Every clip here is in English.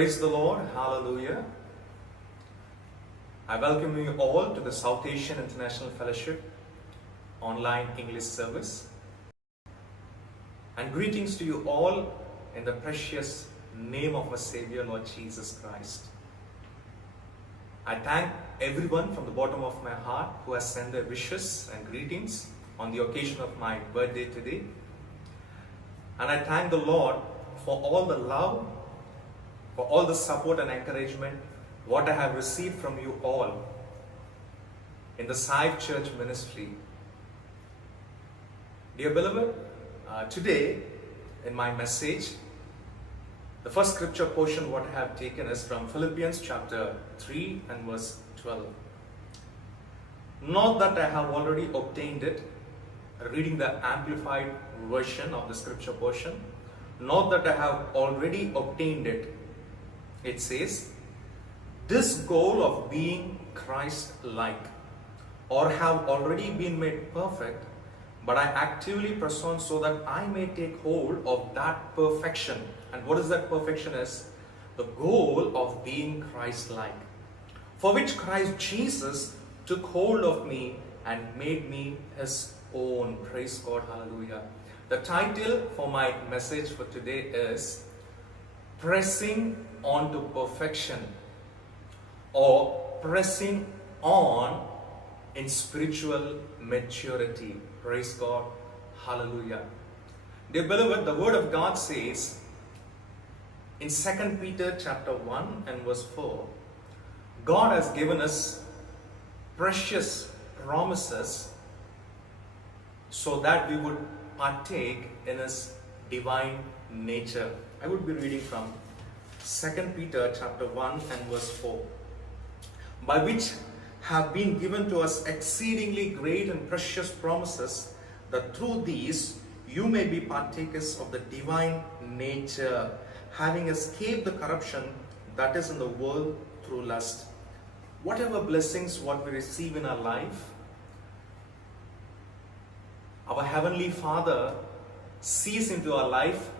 Praise the Lord, hallelujah. I welcome you all to the South Asian International Fellowship online English service. And greetings to you all in the precious name of our Savior, Lord Jesus Christ. I thank everyone from the bottom of my heart who has sent their wishes and greetings on the occasion of my birthday today. And I thank the Lord for all the love, for all the support and encouragement what I have received from you all in the Saif Church ministry. Dear beloved, today in my message, the first scripture portion what I have taken is from Philippians chapter 3 and verse 12. Not that I have already obtained it, reading the amplified version of the scripture portion, not that I have already obtained it. It says, this goal of being Christ-like or have already been made perfect, but I actively press on so that I may take hold of that perfection. And what is that perfection is? The goal of being Christ-like, for which Christ Jesus took hold of me and made me his own. Praise God, hallelujah. The title for my message for today is Pressing on to Perfection, or pressing on in spiritual maturity. Praise God, hallelujah. Dear beloved, the word of God says in 2 Peter chapter 1 and verse 4, God has given us precious promises so that we would partake in his divine nature. I would be reading from 2 Peter chapter 1 and verse 4. By which have been given to us exceedingly great and precious promises, that through these you may be partakers of the divine nature, having escaped the corruption that is in the world through lust. Whatever blessings what we receive in our life, our Heavenly Father sees into our life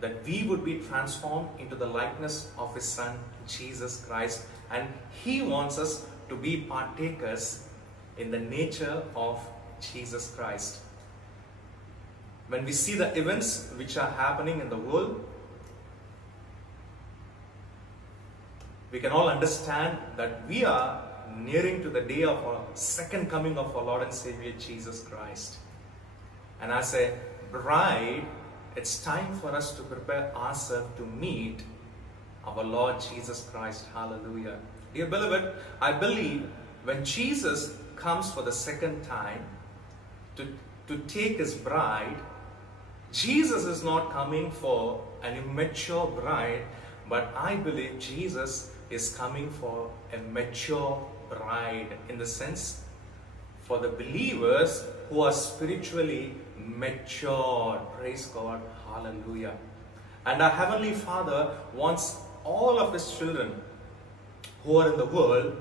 that we would be transformed into the likeness of His Son, Jesus Christ. And He wants us to be partakers in the nature of Jesus Christ. When we see the events which are happening in the world, we can all understand that we are nearing to the day of our second coming of our Lord and Savior Jesus Christ. And as a bride, it's time for us to prepare ourselves to meet our Lord Jesus Christ. Hallelujah. Dear beloved, I believe when Jesus comes for the second time to take his bride, Jesus is not coming for an immature bride, but I believe Jesus is coming for a mature bride, in the sense for the believers who are spiritually mature. Praise God, hallelujah. And our Heavenly Father wants all of His children who are in the world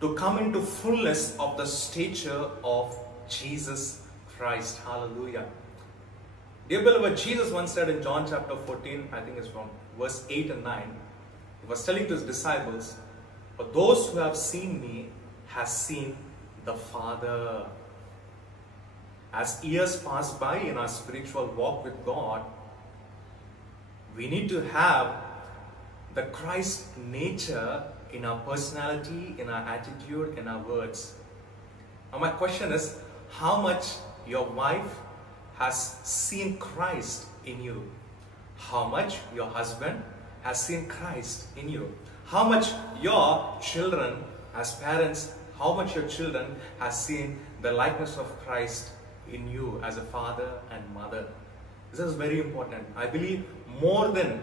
to come into fullness of the stature of Jesus Christ. Hallelujah. Dear beloved, Jesus once said in John chapter 14, I think it's from verse 8 and 9, He was telling to His disciples, for those who have seen me has seen the Father. As years pass by in our spiritual walk with God, we need to have the Christ nature in our personality, in our attitude, in our words. Now my question is, how much your wife has seen Christ in you? How much your husband has seen Christ in you? How much your children, as parents, how much your children has seen the likeness of Christ in you as a father and mother? This is very important. I believe more than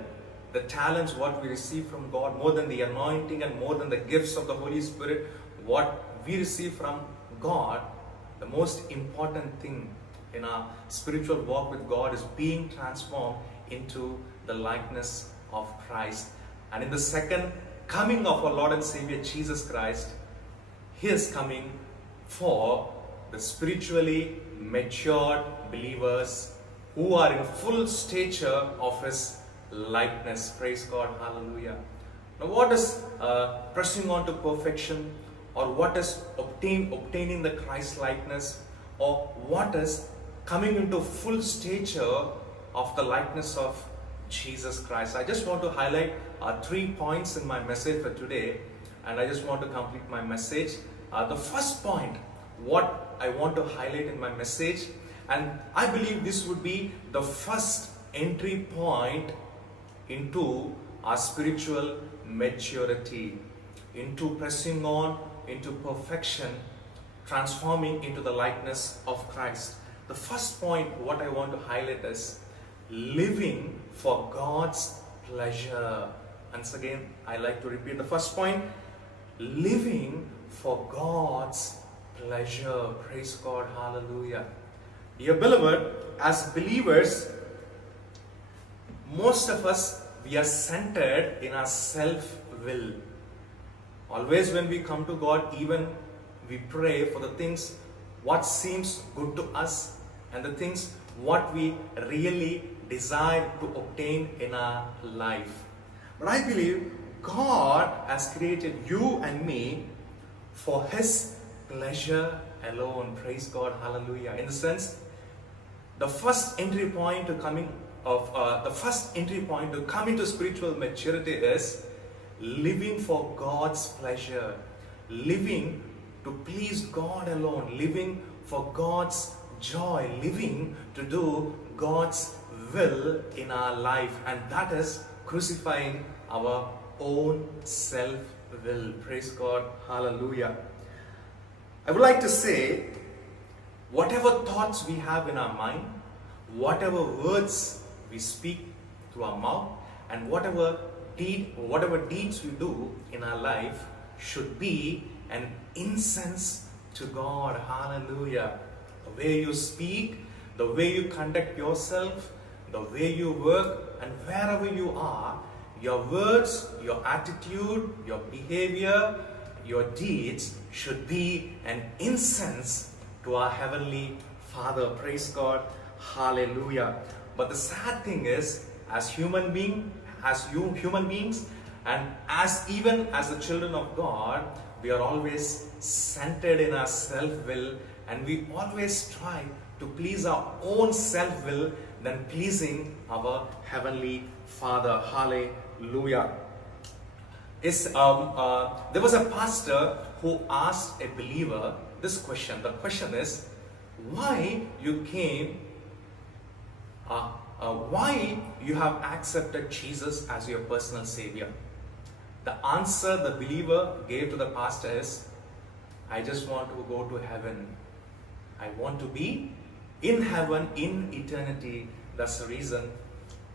the talents what we receive from God, more than the anointing and more than the gifts of the Holy Spirit, what we receive from God, the most important thing in our spiritual walk with God is being transformed into the likeness of Christ. And in the second coming of our Lord and Savior Jesus Christ, He is coming for the spiritually matured believers who are in full stature of His likeness. Praise God. Hallelujah. Now, what is pressing on to perfection, or what is obtaining the Christ likeness, or what is coming into full stature of the likeness of Jesus Christ? I just want to highlight 3 points in my message for today, and I just want to complete my message. The first point, what I want to highlight in my message, and I believe this would be the first entry point into our spiritual maturity, into pressing on into perfection, transforming into the likeness of Christ. The first point what I want to highlight is living for God's pleasure. Once again, I like to repeat the first point, living for God's pleasure. Praise God. Hallelujah. Dear beloved, as believers, most of us, we are centered in our self-will. Always when we come to God, even we pray for the things what seems good to us and the things what we really desire to obtain in our life. But I believe God has created you and me for His pleasure alone. Praise God. Hallelujah. In the sense, the first entry point to come into spiritual maturity is living for God's pleasure, living to please God alone, living for God's joy, living to do God's will in our life, and that is crucifying our own self-will. Praise God. Hallelujah. I would like to say, whatever thoughts we have in our mind, whatever words we speak through our mouth, and whatever deeds we do in our life should be an incense to God. Hallelujah. The way you speak, the way you conduct yourself, the way you work, and wherever you are, your words, your attitude, your behavior, your deeds should be an incense to our Heavenly Father. Praise God. Hallelujah. But the sad thing is, as human beings, and even as the children of God, we are always centered in our self-will, and we always try to please our own self-will than pleasing our Heavenly Father. Hallelujah. There was a pastor who asked a believer this question. The question is, why you have accepted Jesus as your personal Savior? The answer the believer gave to the pastor is, I just want to go to heaven. I want to be in heaven in eternity. That's the reason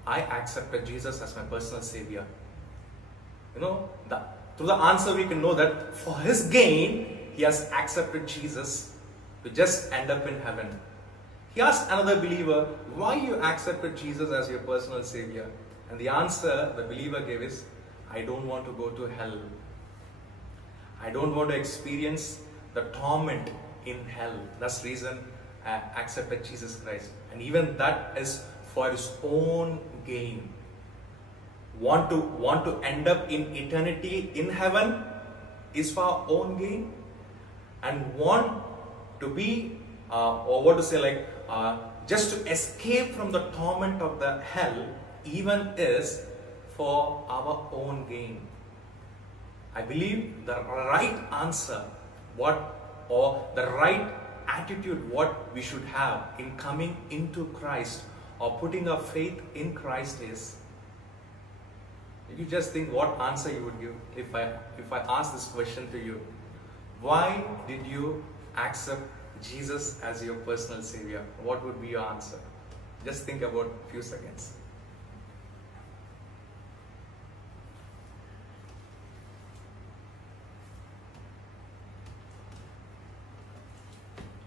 I accepted Jesus as my personal Savior. Through the answer we can know that for his gain, he has accepted Jesus to just end up in heaven. He asked another believer, why you accepted Jesus as your personal Savior? And the answer the believer gave is, I don't want to go to hell. I don't want to experience the torment in hell. That's the reason I accepted Jesus Christ. And even that is for his own gain. Want to end up in eternity in heaven is for our own gain, and want to be just to escape from the torment of the hell even is for our own gain. I believe the right answer the right attitude what we should have in coming into Christ or putting our faith in Christ is, you just think what answer you would give if I ask this question to you. Why did you accept Jesus as your personal Savior? What would be your answer? Just think about a few seconds.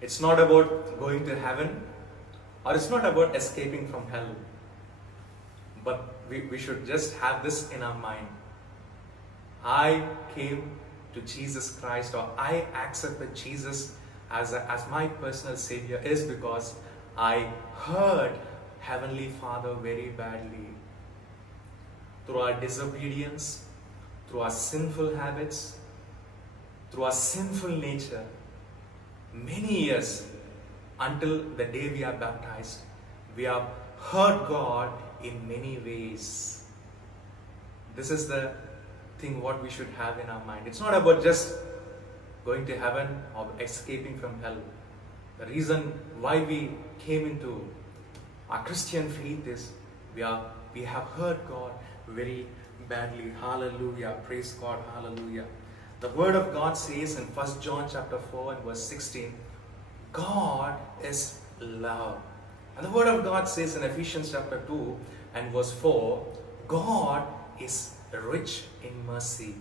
It's not about going to heaven, or it's not about escaping from hell. But we should just have this in our mind. I came to Jesus Christ, or I accepted Jesus as my personal Savior is because I hurt Heavenly Father very badly. through our disobedience, through our sinful habits, through our sinful nature, many years until the day we are baptized, we have heard God in many ways. This is the thing what we should have in our mind. It's not about just going to heaven or escaping from hell. The reason why we came into our Christian faith is we have heard God very badly. Hallelujah. Praise God. Hallelujah. The word of God says in 1 John chapter 4 and verse 16, God is love. And the word of God says in Ephesians chapter 2 and verse 4, God is rich in mercy.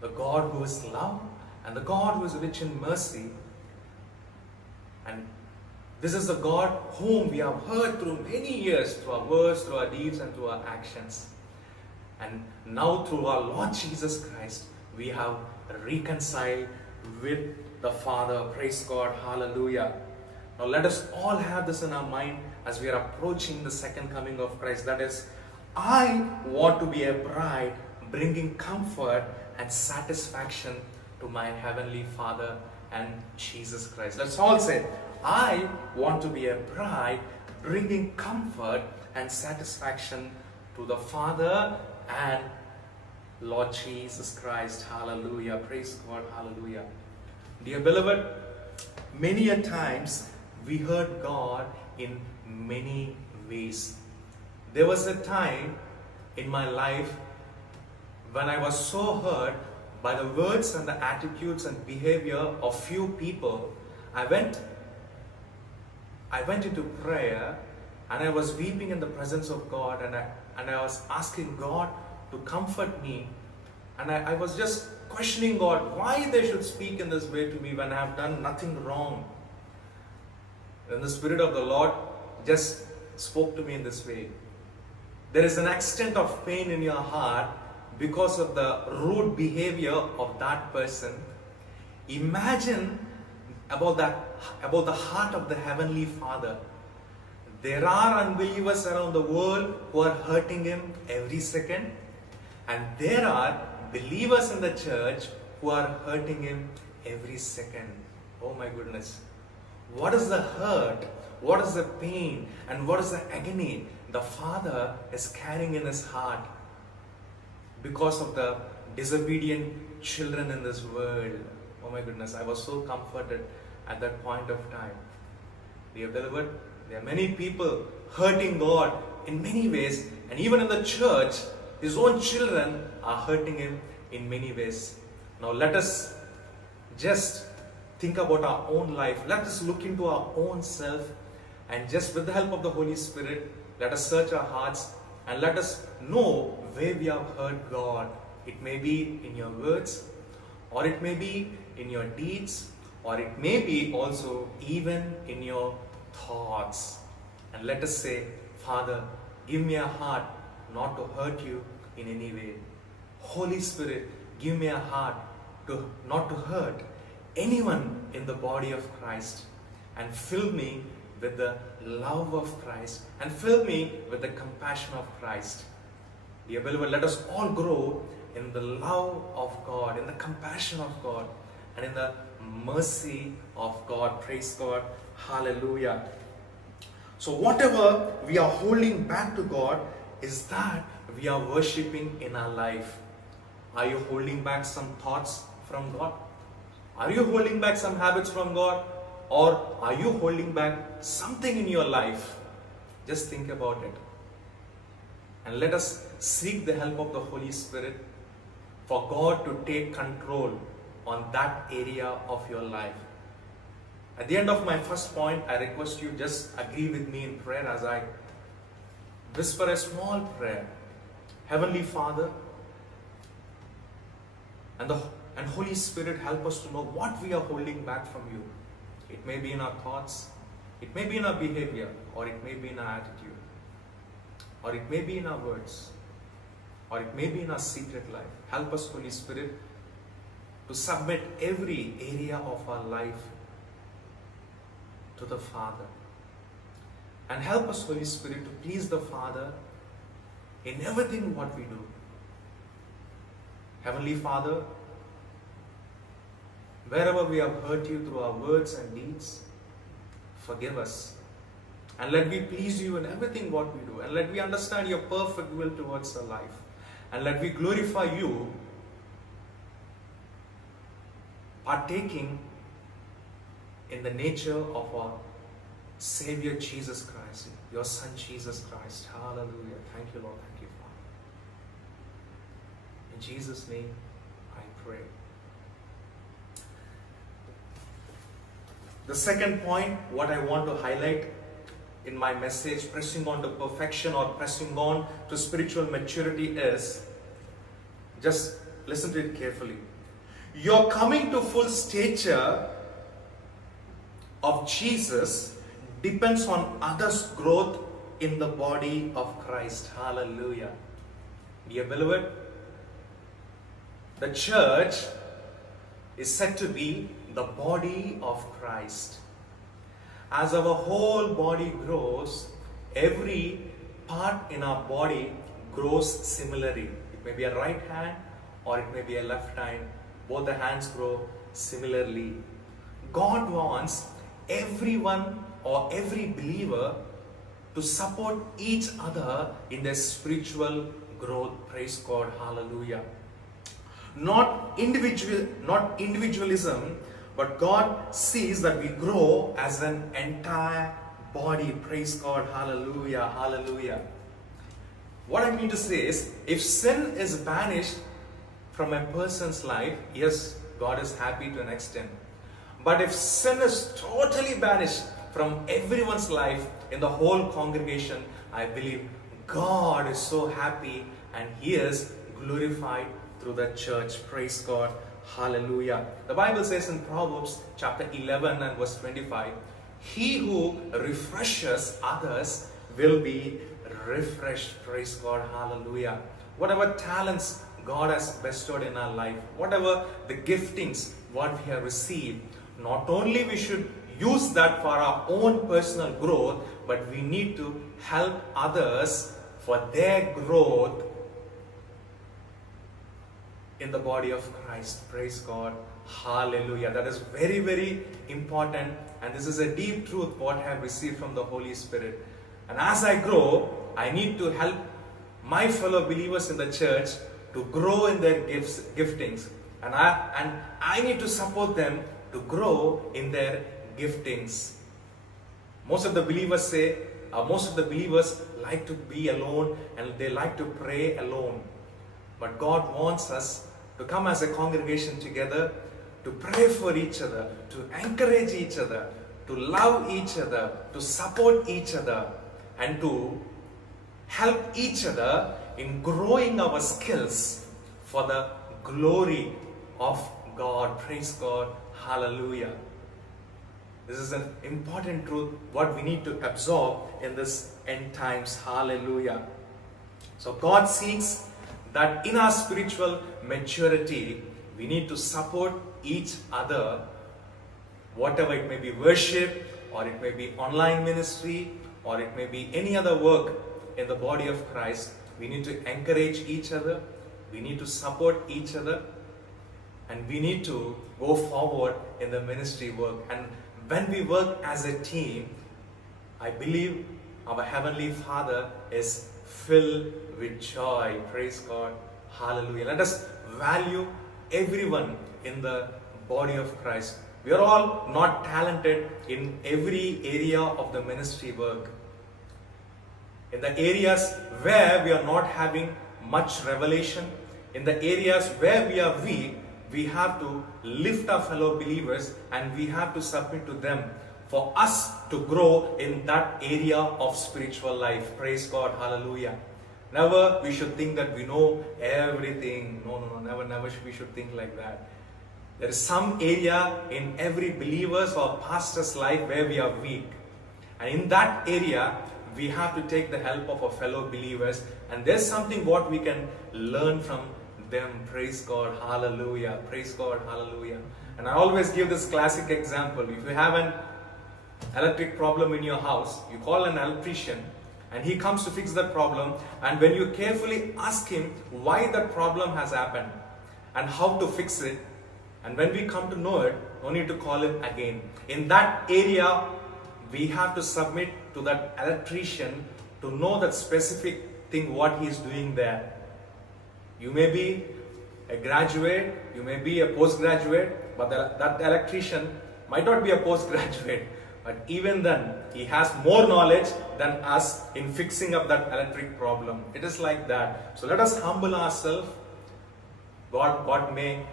The God who is love and the God who is rich in mercy. And this is the God whom we have heard through many years, through our words, through our deeds, and through our actions. And now through our Lord Jesus Christ, we have reconciled with the Father. Praise God. Hallelujah. Now let us all have this in our mind as we are approaching the second coming of Christ. That is, I want to be a bride bringing comfort and satisfaction to my Heavenly Father and Jesus Christ. Let's all say, I want to be a bride bringing comfort and satisfaction to the Father and Lord Jesus Christ. Hallelujah. Praise God. Hallelujah. Dear beloved, many a times we heard God in many ways. There was a time in my life when I was so hurt by the words and the attitudes and behavior of few people. I went into prayer and I was weeping in the presence of God, and I was asking God to comfort me, and I was just questioning God why they should speak in this way to me when I have done nothing wrong. And the Spirit of the Lord just spoke to me in this way. There is an extent of pain in your heart because of the rude behavior of that person. Imagine about the heart of the Heavenly Father. There are unbelievers around the world who are hurting Him every second, and there are believers in the church who are hurting Him every second. Oh my goodness. What is the hurt? What is the pain? And what is the agony the Father is carrying in His heart because of the disobedient children in this world? Oh my goodness, I was so comforted at that point of time. Dear beloved, there are many people hurting God in many ways, and even in the church, His own children are hurting Him in many ways. Now let us just think about our own life. Let us look into our own self, and just with the help of the Holy Spirit, let us search our hearts and let us know where we have heard God. It may be in your words, or it may be in your deeds, or it may be also even in your thoughts. And let us say, Father, give me a heart not to hurt you in any way. Holy Spirit, give me a heart not to hurt anyone in the body of Christ, and fill me with the love of Christ, and fill me with the compassion of Christ. Dear beloved, let us all grow in the love of God, in the compassion of God, and in the mercy of God. Praise God. Hallelujah. So whatever we are holding back to God is that we are worshipping in our life. Are you holding back some thoughts from God? Are you holding back some habits from God? Or are you holding back something in your life? Just think about it. And let us seek the help of the Holy Spirit for God to take control on that area of your life. At the end of my first point, I request you just agree with me in prayer as I whisper a small prayer. Heavenly Father, and Holy Spirit, help us to know what we are holding back from you. It may be in our thoughts, it may be in our behavior, or it may be in our attitude, or it may be in our words, or it may be in our secret life. Help us, Holy Spirit, to submit every area of our life to the Father. And help us, Holy Spirit, to please the Father in everything what we do. Heavenly Father, wherever we have hurt you through our words and deeds, forgive us. And let we please you in everything what we do. And let we understand your perfect will towards our life. And let we glorify you, partaking in the nature of our Savior Jesus Christ, your Son Jesus Christ. Hallelujah. Thank you, Lord. Thank you, Father. In Jesus' name, I pray. The second point, what I want to highlight in my message, pressing on to perfection or pressing on to spiritual maturity, is, just listen to it carefully. Your coming to full stature of Jesus depends on others' growth in the body of Christ. Hallelujah. Dear beloved, the church is said to be the body of Christ. As our whole body grows, every part in our body grows similarly. It may be a right hand or it may be a left hand. Both the hands grow similarly. God wants everyone or every believer to support each other in their spiritual growth. Praise God. Hallelujah. Not individualism, but God sees that we grow as an entire body. Praise God. Hallelujah. Hallelujah. What I mean to say is, if sin is banished from a person's life, yes, God is happy to an extent. But if sin is totally banished from everyone's life in the whole congregation, I believe God is so happy and He is glorified through the church. Praise God. Hallelujah. The Bible says in Proverbs chapter 11 and verse 25, he who refreshes others will be refreshed. Praise God. Hallelujah. Whatever talents God has bestowed in our life, whatever the giftings what we have received, not only we should use that for our own personal growth, but we need to help others for their growth in the body of Christ. Praise God. Hallelujah. That is very, very important, and this is a deep truth what I have received from the Holy Spirit. And as I grow, I need to help my fellow believers in the church to grow in their giftings, and I need to support them to grow in their giftings. Most of the believers like to be alone and they like to pray alone. But God wants us to come as a congregation together, to pray for each other, to encourage each other, to love each other, to support each other, and to help each other in growing our skills for the glory of God. Praise God. Hallelujah. This is an important truth what we need to absorb in this end times. Hallelujah. So God seeks that in our spiritual maturity, we need to support each other, whatever it may be, worship, or it may be online ministry, or it may be any other work in the body of Christ. We need to encourage each other, we need to support each other, and we need to go forward in the ministry work. And when we work as a team, I believe our Heavenly Father is filled with joy. Praise God. Hallelujah. Let us value everyone in the body of Christ. We are all not talented in every area of the ministry work. In the areas where we are not having much revelation, in the areas where we are weak, we have to lift our fellow believers and we have to submit to them for us to grow in that area of spiritual life. Praise God. Hallelujah. Never we should think that we know everything. No, never we should think like that. There is some area in every believer's or pastor's life where we are weak. And in that area, we have to take the help of our fellow believers. And there's something what we can learn from them. Praise God. Hallelujah. Praise God. Hallelujah. And I always give this classic example. If you have an electric problem in your house, you call an electrician, and He comes to fix that problem. And when you carefully ask Him why that problem has happened and how to fix it, and when we come to know it, no need to call Him again. In that area, we have to submit to that electrician to know that specific thing what he is doing there. You may be a graduate, you may be a postgraduate, but that electrician might not be a postgraduate. But even then, he has more knowledge than us in fixing up that electric problem. It is like that. So let us humble ourselves. God may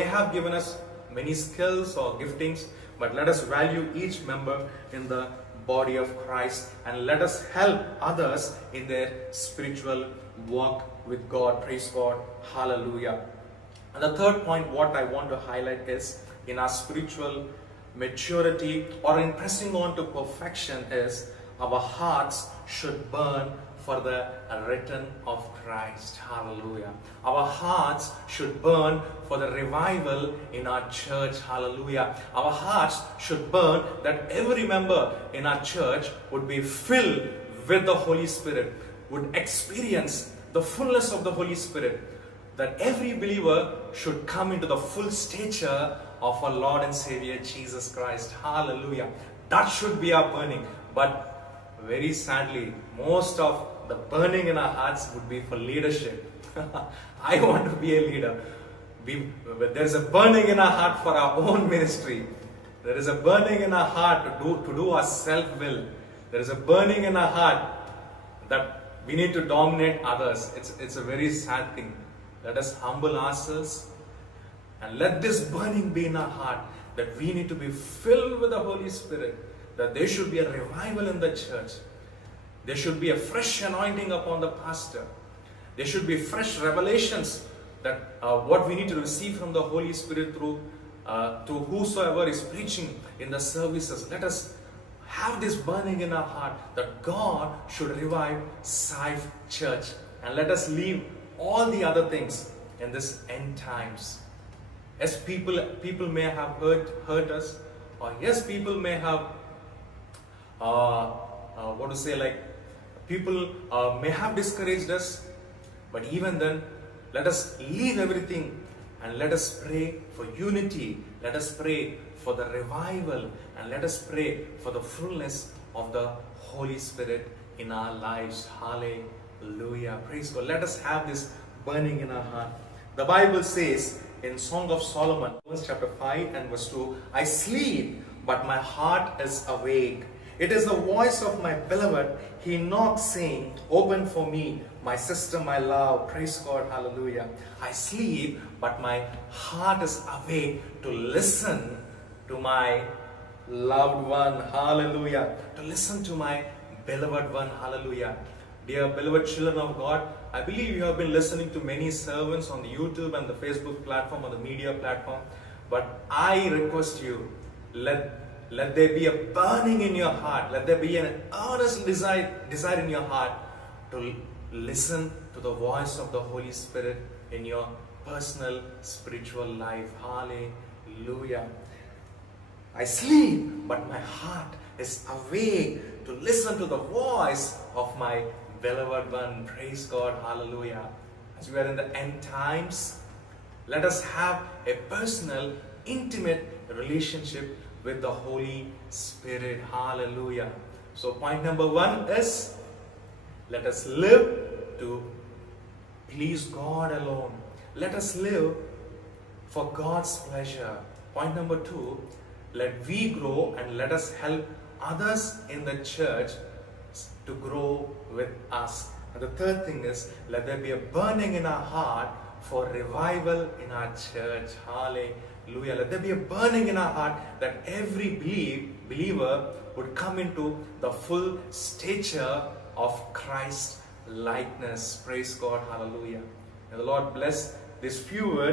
have given us many skills or giftings, but let us value each member in the body of Christ, and let us help others in their spiritual walk with God. Praise God. Hallelujah. And the third point what I want to highlight is, in our spiritual maturity or in pressing on to perfection, is our hearts should burn for the return of Christ. Hallelujah. Our hearts should burn for the revival in our church. Hallelujah. Our hearts should burn that every member in our church would be filled with the Holy Spirit, would experience the fullness of the Holy Spirit, that every believer should come into the full stature of our Lord and Savior Jesus Christ. Hallelujah. That should be our burning. But very sadly, most of the burning in our hearts would be for leadership. I want to be a leader. There is a burning in our heart for our own ministry. There is a burning in our heart to do our self-will. There is a burning in our heart that we need to dominate others. It's a very sad thing. Let us humble ourselves and let this burning be in our heart, that we need to be filled with the Holy Spirit, that there should be a revival in the church. There should be a fresh anointing upon the pastor. There should be fresh revelations that what we need to receive from the Holy Spirit through to whosoever is preaching in the services. Let us have this burning in our heart that God should revive Saif Church, and let us leave all the other things in this end times. Yes, people may have hurt us, or yes, people may have people may have discouraged us, but even then, let us leave everything and let us pray for unity. Let us pray for the revival, and let us pray for the fullness of the Holy Spirit in our lives. Hallelujah. Praise God. Let us have this burning in our heart. The Bible says in Song of Solomon, chapter 5 and verse 2, I sleep, but my heart is awake. It is the voice of my beloved. He knocks, saying, open for me, my sister, my love. Praise God. Hallelujah. I sleep, but my heart is awake to listen to my loved one. Hallelujah. To listen to my beloved one. Hallelujah. Dear beloved children of God, I believe you have been listening to many sermons on the YouTube and the Facebook platform or the media platform. But I request you, let there be a burning in your heart. Let there be an earnest desire in your heart to listen to the voice of the Holy Spirit in your personal spiritual life. Hallelujah. I sleep, but my heart is awake to listen to the voice of my beloved one. Praise God. Hallelujah. As we are in the end times, let us have a personal, intimate relationship with the Holy Spirit. Hallelujah. So point number 1 is, let us live to please God alone. Let us live for God's pleasure. Point number 2, let we grow and let us help others in the church to grow with us. And the third thing is, let there be a burning in our heart for revival in our church. Hallelujah. Let there be a burning in our heart that every believer would come into the full stature of Christ likeness. Praise God. Hallelujah. May the Lord bless these few words.